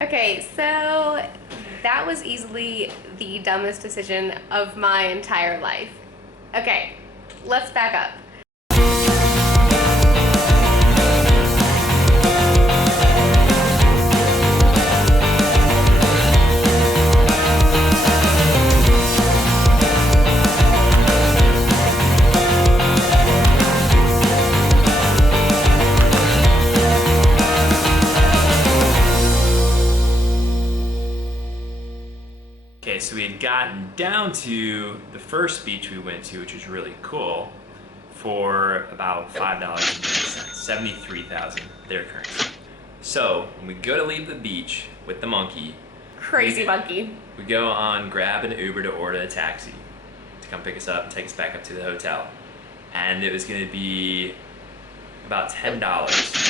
Okay, so that was easily the dumbest decision of my entire life. Okay, let's back up. Okay, so we had gotten down to the first beach we went to, which was really cool, for about $5.50, 73,000 their currency. So when we go to leave the beach with the monkey, Crazy monkey. we go on Grab an Uber to order a taxi to come pick us up and take us back up to the hotel. And it was going to be about $10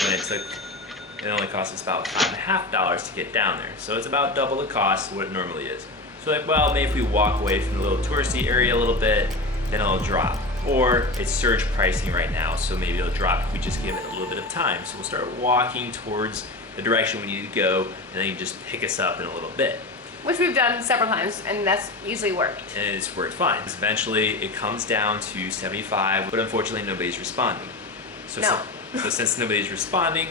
when it only cost us about $5.50 to get down there. So it's about double the cost of what it normally is. So like, well, maybe if we walk away from the little touristy area a little bit, then it'll drop. Or it's surge pricing right now, so maybe it'll drop if we just give it a little bit of time. So we'll start walking towards the direction we need to go, and then you just pick us up in a little bit. Which we've done several times, and that's usually worked. And it's worked fine. Eventually, it comes down to 75, but unfortunately, nobody's responding. So, No. so since nobody's responding,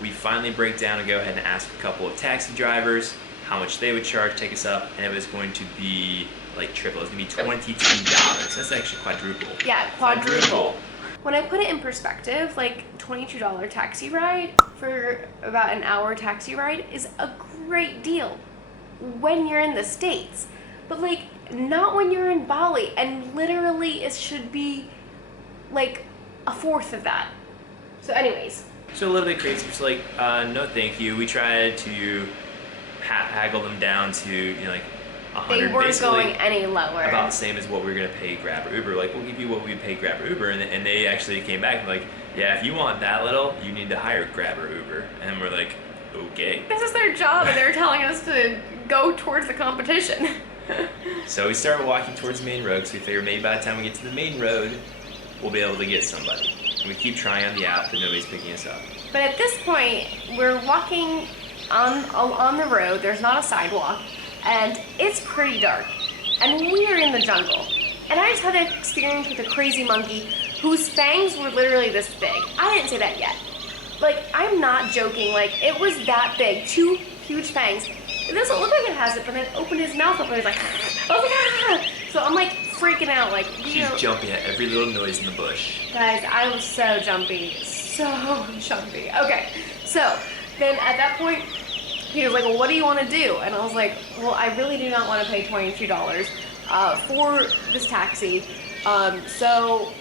we finally break down and go ahead and ask a couple of taxi drivers how much they would charge to take us up, and it was going to be like triple. It was going to be $22. That's actually quadruple. Yeah, quadruple. When I put it in perspective, like $22 taxi ride for about an hour taxi ride is a great deal when you're in the States. But like, not when you're in Bali, and literally it should be like a fourth of that. So anyways. So a little bit crazy. It's like, no thank you. We tried to haggle them down to, you know, like 100. They weren't basically going any lower. About the same as what we were going to pay Grab or Uber. Like, we'll give you what we pay Grab or Uber. And they actually came back and like, yeah, if you want that little, you need to hire Grab or Uber. And we're like, okay. This is their job, and they're telling us to go towards the competition. So we started walking towards the main road, because we figured maybe by the time we get to the main road, we'll be able to get somebody. And we keep trying on the app, but nobody's picking us up. But at this point, we're walking on the road. There's not a sidewalk, and it's pretty dark, and we are in the jungle. And I just had an experience with a crazy monkey whose fangs were literally this big. I didn't say that yet. Like, I'm not joking. Like, it was that big. 2 huge fangs. It doesn't look like it has it, but then opened his mouth up and he's like, oh my god! So I'm like freaking out. Like, she's jumping at every little noise in the bush. Guys, I was so jumpy. So jumpy. Okay, so then at that point, he was like, well, what do you want to do? And I was like, well, I really do not want to pay $22 for this taxi. So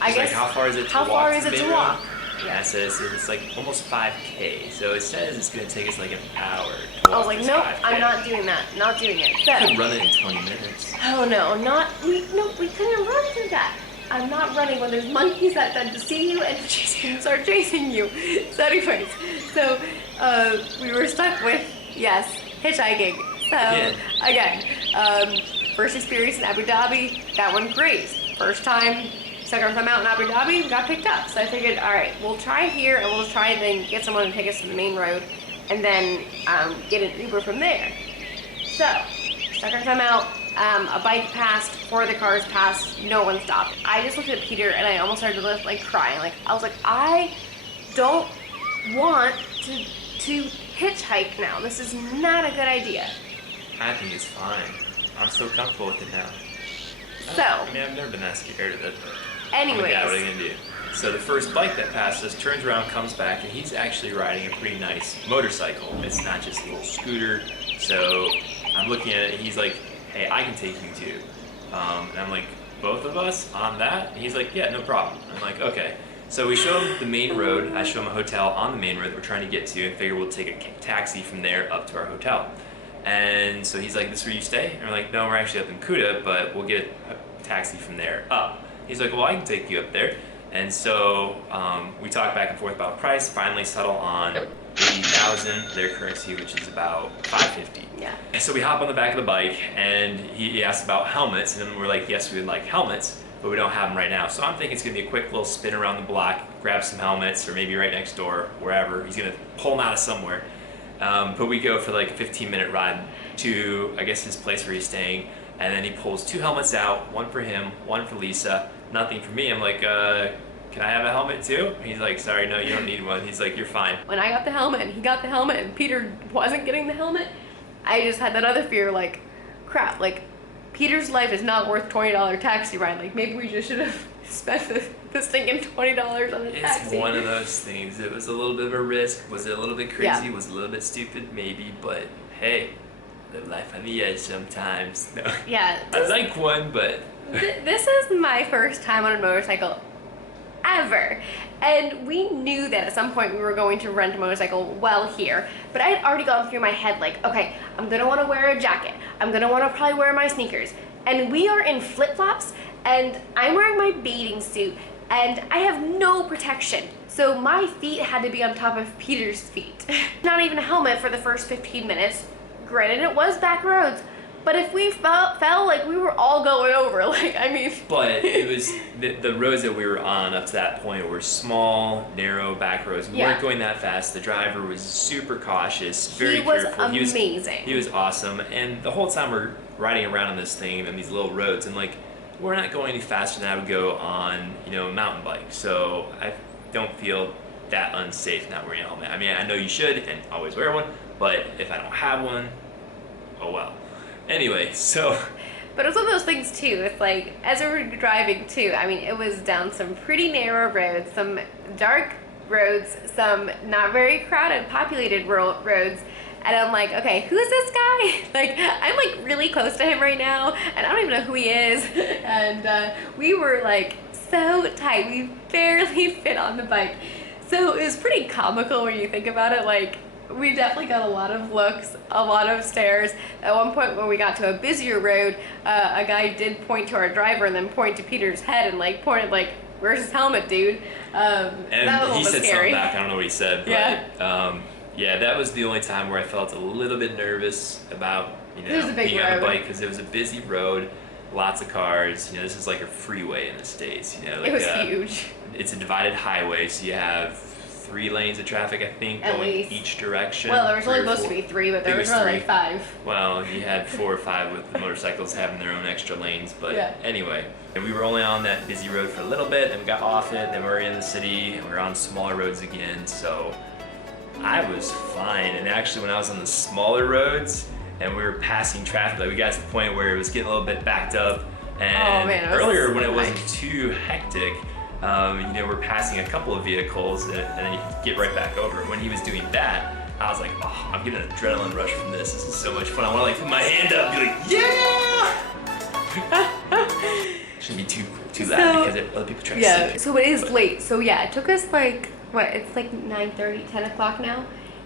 I guess. Like, how far is it to how walk? Far is it to walk? Yeah, it says it's like almost 5K. So it says it's going to take us like an hour to walk. I was like, nope, 5K. I'm not doing that. Not doing it. We So, could run it in 20 minutes. oh no, we couldn't run through that. I'm not running when there's monkeys that see you and start chasing you. So anyways, so we were stuck with, yes, hitchhiking. So again, first experience in Abu Dhabi, that went great. First time, stuck our thumb out in Abu Dhabi, got picked up. So I figured, all right, we'll try here, and we'll try then get someone to take us to the main road, and then get an Uber from there. So stuck our thumb out. A bike passed, 4 of the cars passed, no one stopped. I just looked at Peter and I almost started to like crying. Like, I was like, I don't want to hitchhike now. This is not a good idea. I think it's fine. I'm so comfortable with it now. So, I mean, I've never been that scared of it. But anyways. Oh my God, what are you gonna do? So the first bike that passed us turns around, comes back, and he's actually riding a pretty nice motorcycle. It's not just a little scooter. So I'm looking at it, and he's like, hey, I can take you too. And I'm like, both of us on that? And he's like, yeah, no problem. I'm like, okay. So we show him the main road. I show him a hotel on the main road that we're trying to get to, and figure we'll take a taxi from there up to our hotel. And so he's like, this is where you stay? And we're like, no, we're actually up in Kuta, but we'll get a taxi from there up. He's like, well, I can take you up there. And so we talk back and forth about price, finally settle on 80,000 their currency, which is about 550. Yeah. So we hop on the back of the bike, and he asked about helmets, and then we're like, yes, we would like helmets, but we don't have them right now. So I'm thinking it's gonna be a quick little spin around the block, grab some helmets, or maybe right next door, wherever. He's gonna pull them out of somewhere. But we go for like a 15-minute ride to, I guess, his place where he's staying. And then he pulls 2 helmets out, one for him, one for Lisa, nothing for me. I'm like, can I have a helmet too? He's like, sorry, no, you don't need one. He's like, you're fine. When I got the helmet and he got the helmet and Peter wasn't getting the helmet, I just had that other fear, like, crap, like, Peter's life is not worth $20 taxi ride. Like, maybe we just should have spent this stinking $20 on a taxi. It's one of those things. It was a little bit of a risk. Was it a little bit crazy? Yeah. Was it a little bit stupid? Maybe, but hey, live life on the edge sometimes. No. Yeah. I like one, but... This is my first time on a motorcycle ever. And we knew that at some point we were going to rent a motorcycle while here. But I had already gone through my head like, okay, I'm gonna wanna wear a jacket. I'm gonna wanna probably wear my sneakers. And we are in flip-flops and I'm wearing my bathing suit and I have no protection. So my feet had to be on top of Peter's feet. Not even a helmet for the first 15 minutes. Granted, it was back roads. But if we fell, like, we were all going over, like, I mean... But it was, the roads that we were on up to that point were small, narrow back roads. We weren't going that fast. The driver was super cautious, very careful. He was amazing. He was awesome. And the whole time we're riding around on this thing and these little roads, and, like, we're not going any faster than I would go on, you know, a mountain bike. So I don't feel that unsafe not wearing a helmet. I mean, I know you should and always wear one, but if I don't have one, oh well. Anyway, so... But it was one of those things too, it's like, as we were driving too, I mean, it was down some pretty narrow roads, some dark roads, some not very crowded, populated roads, and I'm like, okay, who's this guy? Like, I'm like really close to him right now, and I don't even know who he is, and we were like so tight, we barely fit on the bike. So it was pretty comical when you think about it, like, we definitely got a lot of looks, a lot of stares. At one point when we got to a busier road, a guy did point to our driver and then point to Peter's head and like pointed like, where's his helmet, dude? And that was he said scary. something back, I don't know what he said, but yeah, that was the only time where I felt a little bit nervous about, you know, being on a bike, because it was a busy road, lots of cars. You know, this is like a freeway in the States, you know. Like it was huge. It's a divided highway, so you have 3 lanes of traffic, I think, going each direction. Well, there was only supposed to be 3, but there was really like 5. Well, you had 4 or 5 with the motorcycles having their own extra lanes, but anyway. And we were only on that busy road for a little bit, then we got off it, then we were in the city, and we were on smaller roads again, so I was fine. And actually, when I was on the smaller roads, and we were passing traffic, like we got to the point where it was getting a little bit backed up, and earlier when it wasn't too hectic, you know, we're passing a couple of vehicles and then you get right back over. When he was doing that, I was like, oh, I'm getting an adrenaline rush from this. This is so much fun. I want to like put my hand up and be like, yeah! Shouldn't be too loud because other people try to see me. So it is late. So yeah, it took us like, what, it's like 9:30, 10 o'clock now?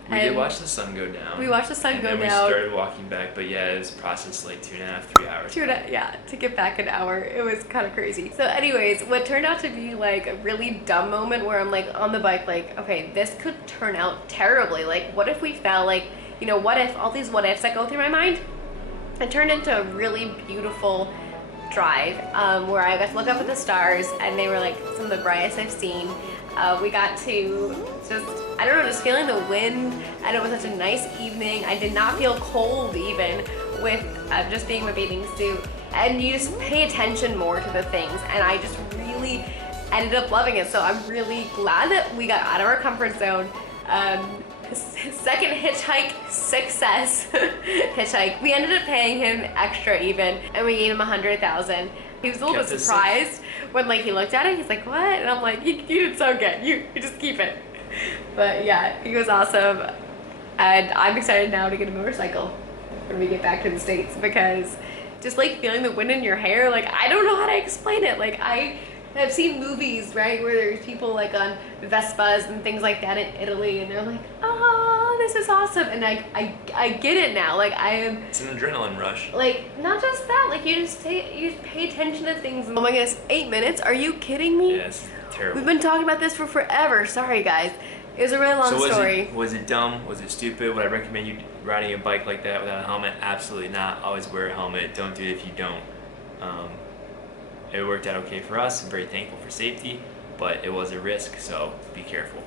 We did watch the sun go down. We watched the sun go down. And then we started walking back, but yeah, it was a process like 2.5, 3 hours. Yeah, to get back an hour. It was kind of crazy. So anyways, what turned out to be like a really dumb moment where I'm like on the bike like, okay, this could turn out terribly. Like, what if we fell? Like, you know, what if, all these what ifs that go through my mind? It turned into a really beautiful drive where I got to look up at the stars and they were like some of the brightest I've seen. We got to just, I don't know, just feeling the wind, and it was such a nice evening. I did not feel cold even with just being in my bathing suit, and you just pay attention more to the things, and I just really ended up loving it. So I'm really glad that we got out of our comfort zone. Second hitchhike success. Hitchhike. We ended up paying him extra even, and we gave him $100,000. He was a little bit surprised when like he looked at it. He's like, "What?" And I'm like, "You did so good. You just keep it." But yeah, he was awesome, and I'm excited now to get a motorcycle when we get back to the States, because just like feeling the wind in your hair, like I don't know how to explain it. Like I've seen movies, right, where there's people like on Vespas and things like that in Italy, and they're like, "Oh, this is awesome," and I get it now. Like I am. It's an adrenaline rush. Like not just that, like you just pay attention to things. Oh my goodness, 8 minutes? Are you kidding me? Yeah, it's terrible. We've been talking about this for forever. Sorry, guys. It was a really long story. Was it dumb? Was it stupid? Would I recommend you riding a bike like that without a helmet? Absolutely not. Always wear a helmet. Don't do it if you don't. It worked out okay for us. I'm very thankful for safety, but it was a risk, so be careful.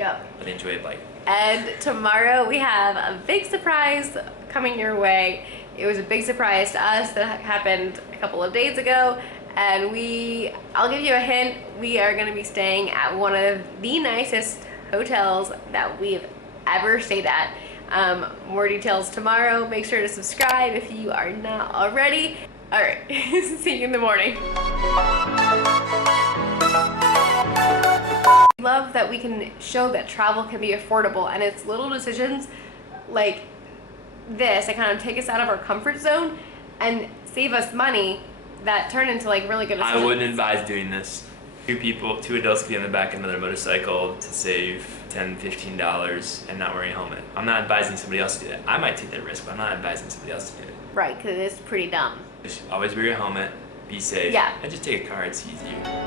Yep. But enjoy a bike. And tomorrow we have a big surprise coming your way. It was a big surprise to us that happened a couple of days ago. And I'll give you a hint, we are gonna be staying at one of the nicest hotels that we've ever stayed at. More details tomorrow. Make sure to subscribe if you are not already. All right, see you in the morning. I love that we can show that travel can be affordable, and it's little decisions like this that kind of take us out of our comfort zone and save us money that turn into like really good decisions. I wouldn't advise doing this. Two adults could be on the back of another motorcycle to save $10, $15 and not wearing a helmet. I'm not advising somebody else to do that. I might take that risk, but I'm not advising somebody else to do it. Right, because it is pretty dumb. Just always wear your helmet, be safe, Yeah. and just take a car, it's easier.